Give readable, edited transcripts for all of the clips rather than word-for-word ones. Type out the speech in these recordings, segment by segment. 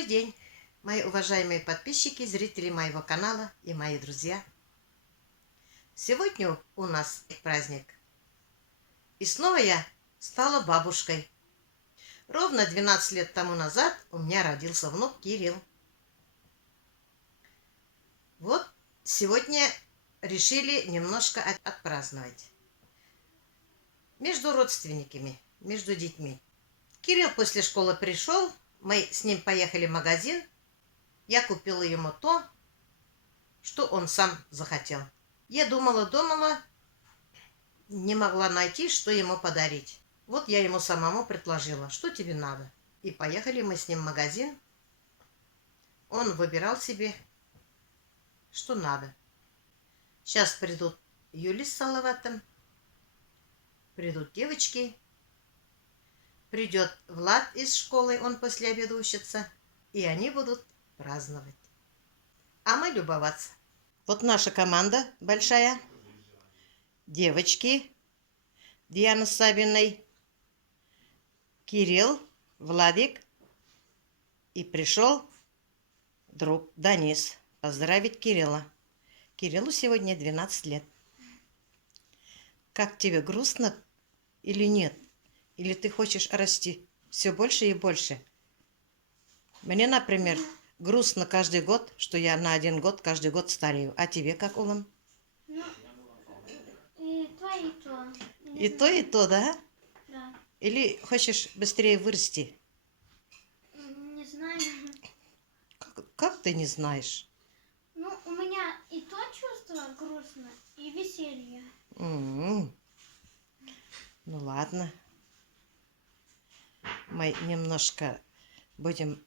Добрый день, мои уважаемые подписчики, зрители моего канала и мои друзья. Сегодня у нас праздник. И снова я стала бабушкой. Ровно 12 лет тому назад у меня родился внук Кирилл. Вот сегодня решили немножко отпраздновать. Между родственниками, между детьми. Кирилл после школы пришел, мы с ним поехали в магазин. Я купила ему то, что он сам захотел. Я думала, не могла найти, что ему подарить. Вот я ему самому предложила, что тебе надо. И поехали мы с ним в магазин. Он выбирал себе, что надо. Сейчас придут Юли с Салаватом, придут девочки, придет Влад из школы, он после обеда учится, и они будут праздновать. А мы любоваться. Вот наша команда большая. Девочки, Диана с Сабиной, Кирилл, Владик. И пришел друг Данис поздравить Кирилла. Кириллу сегодня 12 лет. Как тебе, грустно или нет? Или ты хочешь расти все больше и больше? Мне, например, грустно каждый год, что я на 1 год каждый год старею. А тебе как, Улан? Ну, и то, и то. И то, да? Да. Или хочешь быстрее вырасти? Не знаю. Как ты не знаешь? Ну, у меня и то чувство грустно, и веселье. Ну ладно. Мы немножко будем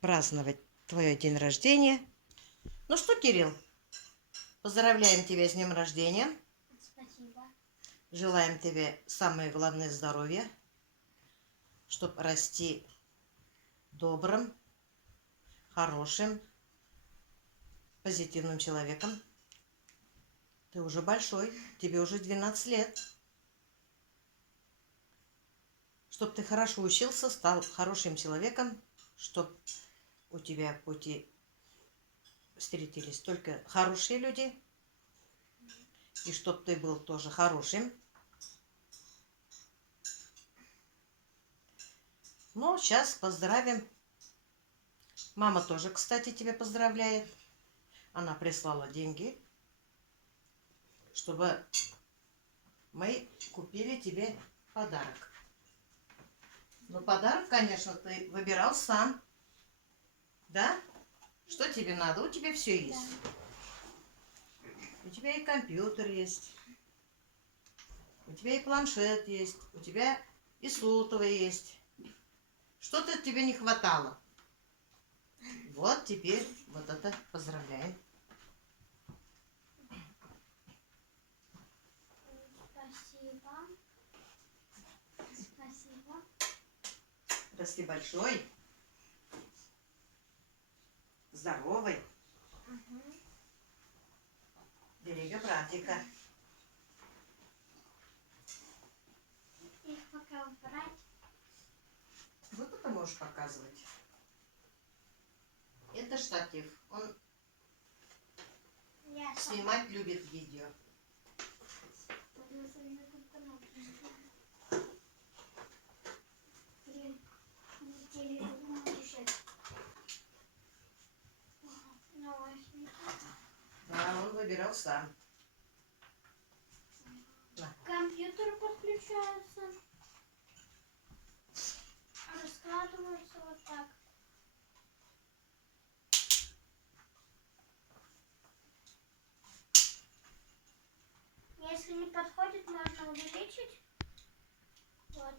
праздновать твой день рождения. Ну что, Кирилл, поздравляем тебя с днем рождения. Спасибо. Желаем тебе самое главное здоровья, чтобы расти добрым, хорошим, позитивным человеком. Ты уже большой, тебе уже 12 лет. Чтобы ты хорошо учился, стал хорошим человеком, чтобы у тебя в пути встретились только хорошие люди, и чтобы ты был тоже хорошим. Ну, сейчас поздравим. Мама тоже, кстати, тебя поздравляет. Она прислала деньги, чтобы мы купили тебе подарок. Но подарок, конечно, ты выбирал сам. Да? Что тебе надо? У тебя все есть. Да. У тебя и компьютер есть. У тебя и планшет есть. У тебя и сотовый есть. Что-то тебе не хватало. Вот теперь вот это поздравляем. Спасибо. Спасибо. Расти большой, здоровый. Угу. Береги братика. Их пока убрать. Вот это можешь показывать. Это штатив. Он Я снимать любит видео. Да, он выбирал сам. Компьютер подключается. Раскладывается вот так. Если не подходит, можно увеличить. Вот.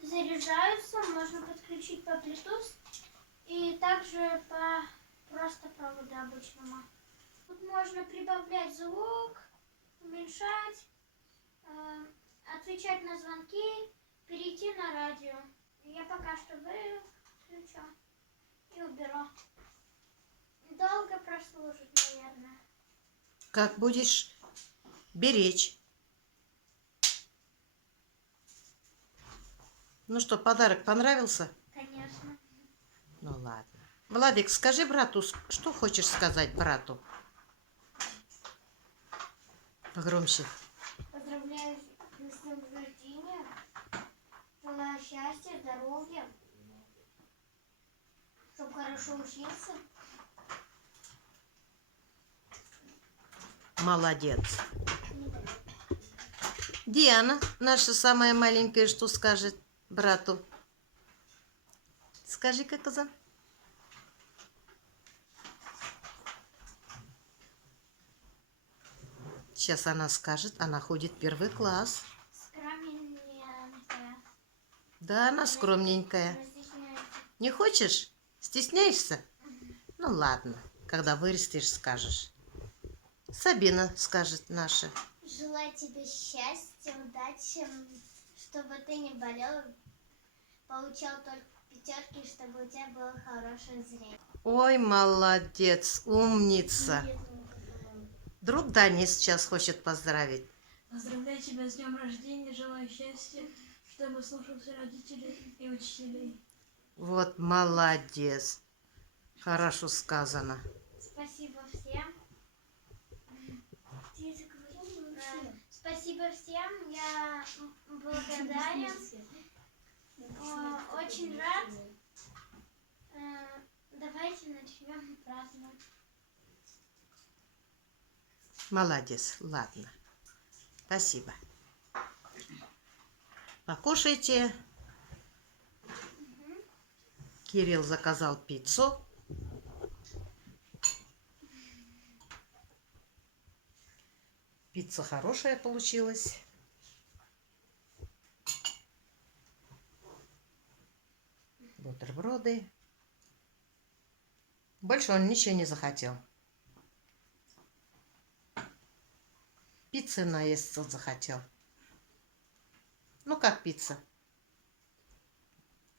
Заряжаются, можно подключить по Bluetooth и также по просто проводу обычному. Тут можно прибавлять звук, уменьшать, отвечать на звонки, перейти на радио. Я пока что выключу и уберу. Долго прослужит, наверное. Как будешь беречь? Ну что, подарок понравился? Конечно. Ну ладно. Владик, скажи брату, что хочешь сказать брату? Погромче. Поздравляю с днем рождения. Желаю счастья, здоровья. Чтобы хорошо учиться. Молодец. Диана, наша самая маленькая, что скажет брату? Скажи-ка, коза. Сейчас она скажет, она ходит в 1 класс. Скромненькая. Да, она скромненькая. Она стесняется. Не хочешь? Стесняешься? Ну ладно, когда вырастешь, скажешь. Сабина скажет наша. Желаю тебе счастья, удачи, чтобы ты не болел, получал только 5, чтобы у тебя было хорошее зрение. Ой, молодец, умница. Друг Дани сейчас хочет поздравить. Поздравляю тебя с днем рождения, желаю счастья, чтобы слушался родителей и учителей. Вот молодец. Хорошо сказано. Спасибо всем. Спасибо всем. Я благодарен. Очень рад. Давайте начнем праздновать. Молодец, ладно. Спасибо. Покушайте. Кирилл заказал пиццу. Пицца хорошая получилась. Бутерброды. Больше он ничего не захотел. Пиццы наесться захотел. Ну как пицца?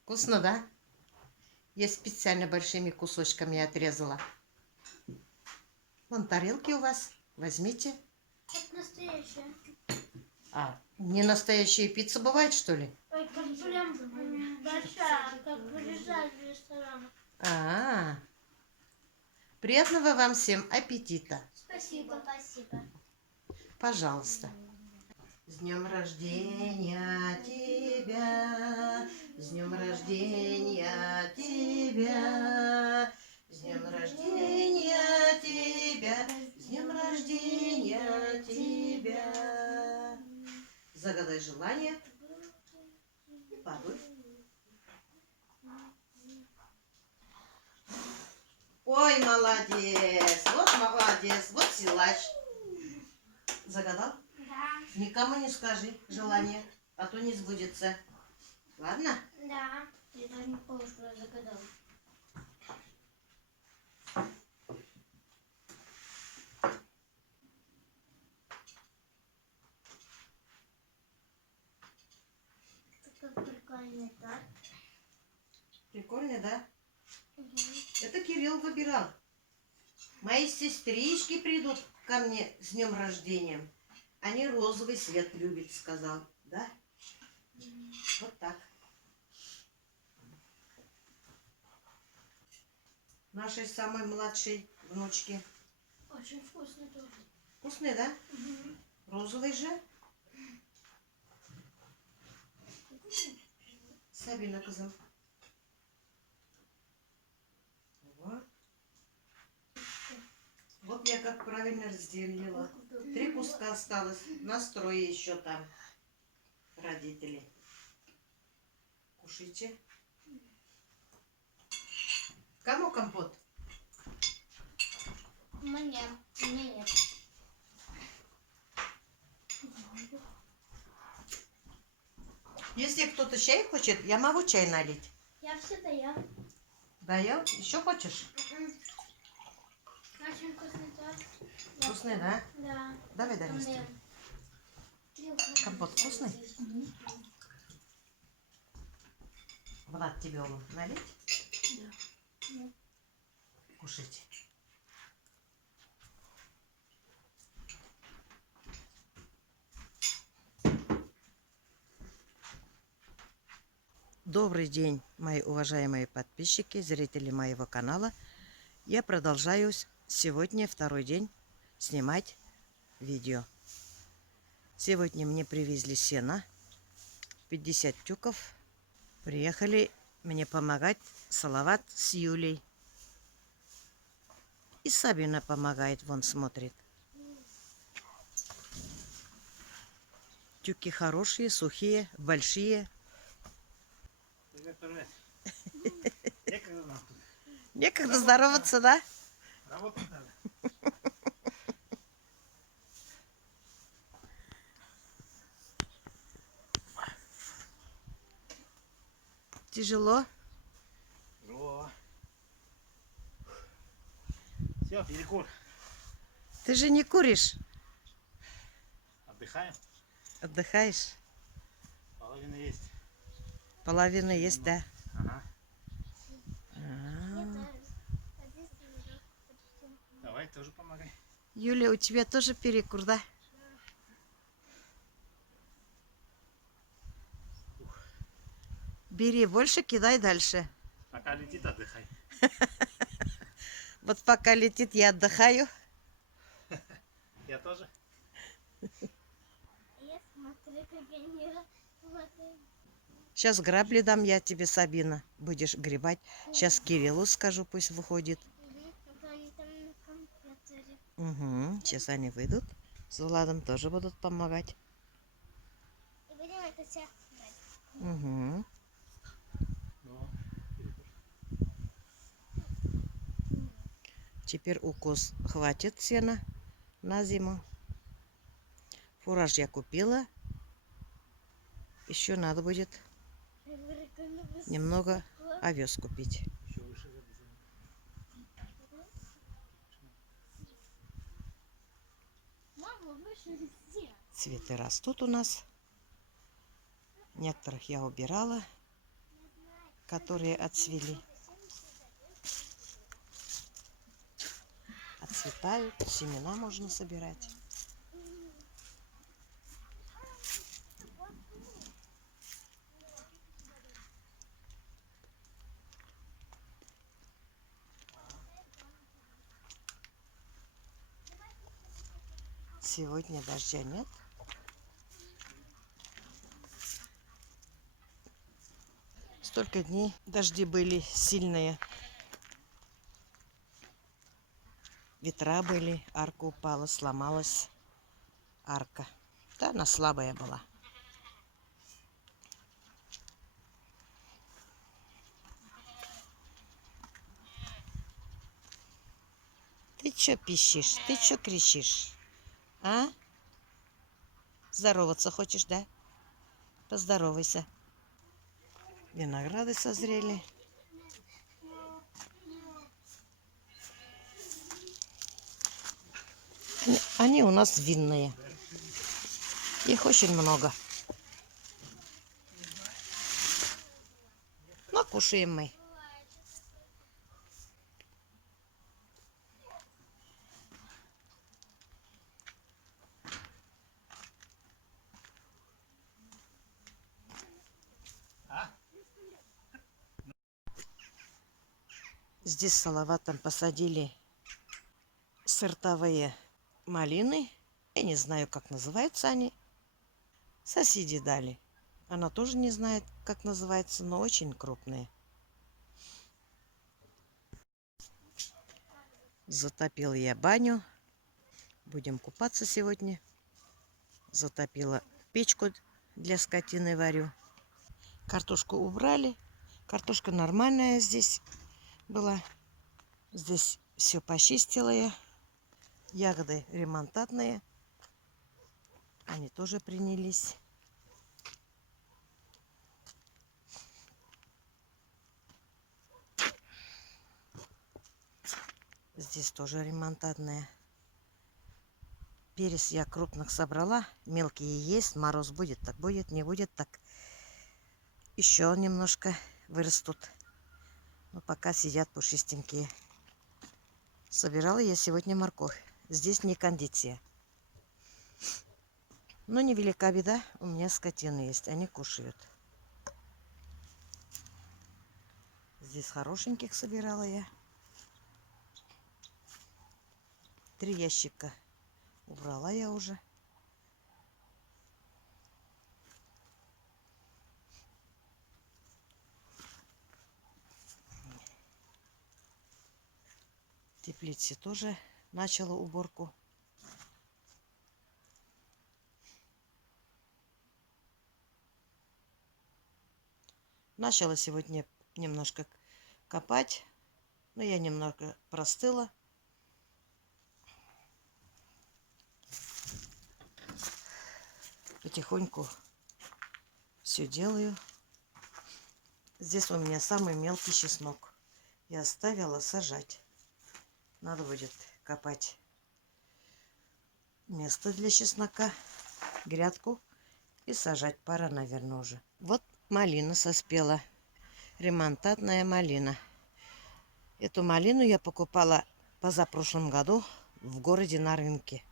Вкусно, да? Я специально большими кусочками отрезала. Вон тарелки у вас. Возьмите. Это настоящая. А, не настоящая пицца бывает, что ли? Ой, как прям большая, как вырезали в ресторанах. Приятного вам всем аппетита. Спасибо. Спасибо. Пожалуйста. С днем рождения тебя, с днем рождения тебя, с днем рождения тебя, с днем рождения тебя. Загадай желание. Подуй. Ой, молодец, вот силач. Загадал? Да. Никому не скажи желание, а то не сбудется. Ладно? Да. Я даже не помню, что я загадала. Такой прикольный торт. Прикольно, да? Угу. Это Кирилл выбирал. Мои сестрички придут ко мне с днем рождения. Они розовый цвет любят, сказал. Да? Вот так. Нашей самой младшей внучки. Очень вкусный торт. Вкусный, да? Угу. Розовый же. Сабина коза. Вот. Вот я как правильно разделила. 3 куска осталось. Нас 3 еще там. Родители. Кушайте. Кому компот? Мне нет. Если кто-то чай хочет, я могу чай налить. Я все доел. Доел? Еще хочешь? Очень вкусный торт. Вкусный, да? Да. Давай донести. Компот вкусный? Влад, тебе он налить? Да. Кушайте. Добрый день, мои уважаемые подписчики, зрители моего канала. Я продолжаю сегодня второй день снимать видео. Сегодня мне привезли сено, 50 тюков. Приехали мне помогать Салават с Юлей. И Сабина помогает, вон смотрит. Тюки хорошие, сухие, большие. Привет. Некогда нам тут. Некогда здороваться, да? Работать надо. Тяжело. О. Все, перекур. Ты же не куришь. Отдыхаем. Отдыхаешь. Половина есть. Половина есть, да. Ага. А. Давай, тоже помогай. Юля, у тебя тоже перекур, да? Бери больше, кидай дальше. Пока летит, отдыхай. Вот пока летит, я отдыхаю. Я тоже. Я смотрю, как они работают. Сейчас грабли дам я тебе, Сабина. Будешь гребать. Сейчас Кириллу скажу, пусть выходит. Они там на компьютере. Угу. Сейчас они выйдут. С Владом тоже будут помогать. И будем это все брать. Угу. Ну, перекур. Теперь укос хватит сена на зиму. Фураж я купила. Еще надо будет немного овес купить. Еще выше залезаем. Мама, выше везде. Цветы растут у нас. Некоторых я убирала, которые отцвели. Отцветают, семена можно собирать. Сегодня дождя нет. Столько дней дожди были сильные. Ветра были, арка упала, сломалась арка. Да, она слабая была. Ты чё пищишь? Ты чё кричишь? А? Здороваться хочешь, да? Поздоровайся. Винограды созрели. Они у нас винные. Их очень много. Но кушаем мы. А? Здесь с Салаватом посадили сортовые малины. Я не знаю, как называются они. Соседи дали. Она тоже не знает, как называется, но очень крупные. Затопил я баню. Будем купаться сегодня. Затопила печку для скотины, варю. Картошку убрали. Картошка нормальная здесь была. Здесь все почистила я. Ягоды ремонтатные. Они тоже принялись. Здесь тоже ремонтатные. Перец я крупных собрала. Мелкие есть. Мороз будет, так будет. Не будет, так еще немножко вырастут. Но пока сидят пушистенькие. Собирала я сегодня морковь. Здесь не кондиция. Но невелика беда. У меня скотины есть. Они кушают. Здесь хорошеньких собирала я. 3 ящика убрала я уже. В теплице тоже начала уборку. Начала сегодня немножко копать, но я немного простыла. Потихоньку все делаю. Здесь у меня самый мелкий чеснок. Я оставила сажать. Надо будет копать место для чеснока, грядку и сажать. Пора, наверное, уже. Вот малина соспела. Ремонтантная малина. Эту малину я покупала позапрошлом году в городе на рынке.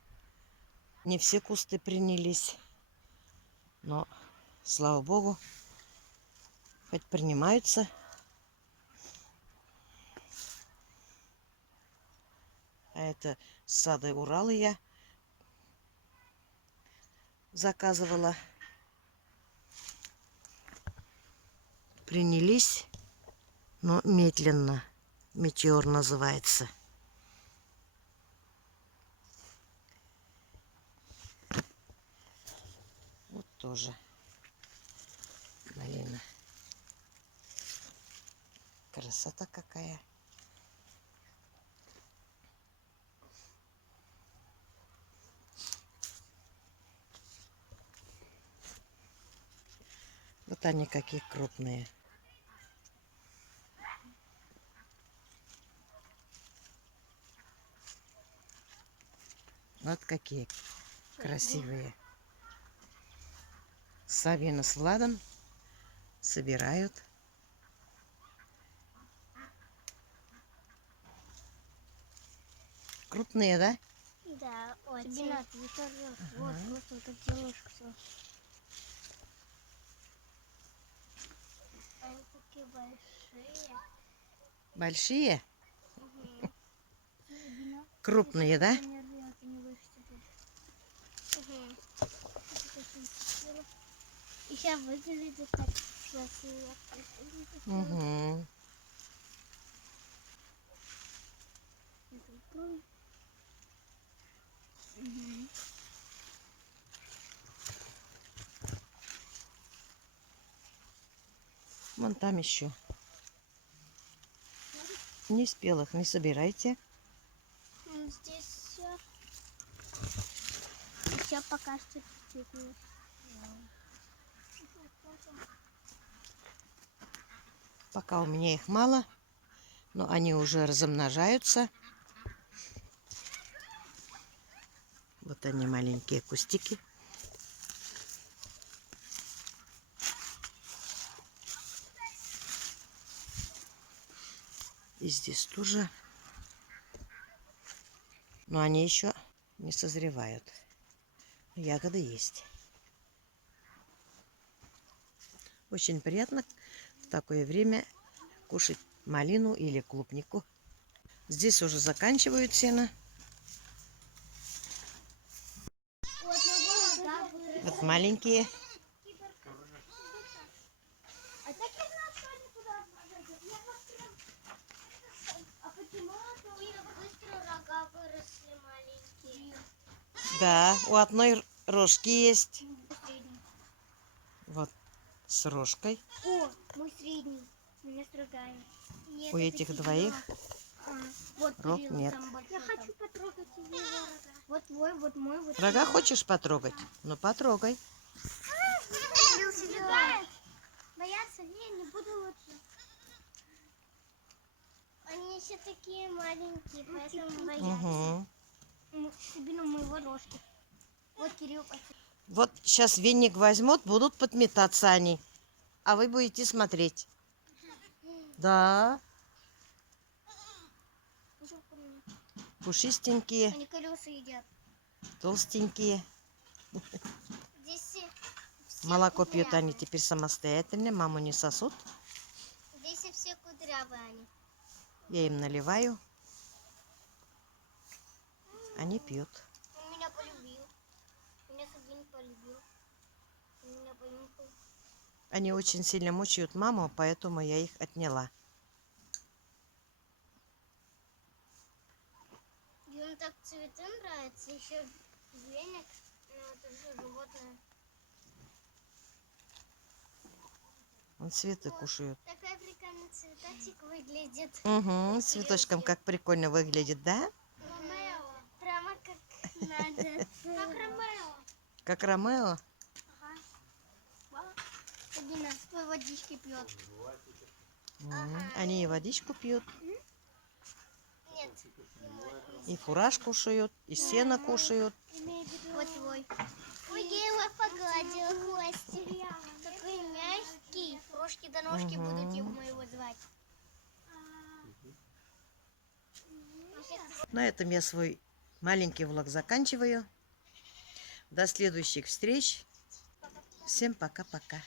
Не все кусты принялись, но, слава богу, хоть принимаются. А это с сада Урала я заказывала. Принялись, но медленно. Метеор называется. Вот тоже малина. Красота какая. Вот они какие крупные. Вот какие красивые. Савина с Владом собирают. Крупные, да? Да, очень. Вот, просто вот эти ложки. Они такие большие. Большие? Крупные, да? И сейчас выглядит так красиво. Угу. Вон там еще. Не спелых не собирайте. Здесь все. Еще пока что чуть-чуть не. Пока у меня их мало, но они уже размножаются. Вот они, маленькие кустики. И здесь тоже. Но они еще не созревают. Ягоды есть. Очень приятно в такое время кушать малину или клубнику. Здесь уже заканчивают сено. Вот маленькие. А так я знала, что они туда отправляют. Я посмотрела. А почему у них быстро рога выросли маленькие? Да, у одной рожки есть. Вот с рожкой. О, мой средний. У меня другая. Нет, У это этих Кирилла. двоих Вот рог Кирилла нет. самый большой. Я хочу потрогать его рога. Вот твой, вот мой, вот Рога твой. хочешь потрогать? Ну потрогай. Кирилл сбегает. Боятся? Не буду лучше. Они еще такие маленькие, поэтому боятся. Угу. Глубину моего рожки. Вот Кирилл посмотри. Вот сейчас веник возьмут, будут подметаться они. А вы будете смотреть. Да, пушистенькие, Они колеса едят. толстенькие. Здесь все Молоко пьют кудрявые. они теперь самостоятельно, маму не сосут. Здесь все кудрявые. кудрявые они. Я им наливаю. Они пьют. Он меня полюбил. Меня Сабин полюбил. Он меня понюхал. Они очень сильно мучают маму, поэтому я их отняла. Ему так цветы нравятся, еще веник, это же животное. Он цветы кушают. Такой прикольный цветочек выглядит. Угу, с цветочком как прикольно выглядит, да? Ромео. Прямо как надо. Как Ромео. Как Ромео. Ага. Сабина, твой водички пьет. Они и водичку пьют, Нет. и фураж кушают, и сено кушают. Вот твой. Ой, я его погладила, хвостик. Такой мягкий. Рожки до ножки будут его моего звать. На этом я свой маленький влог заканчиваю. До следующих встреч. Всем пока-пока.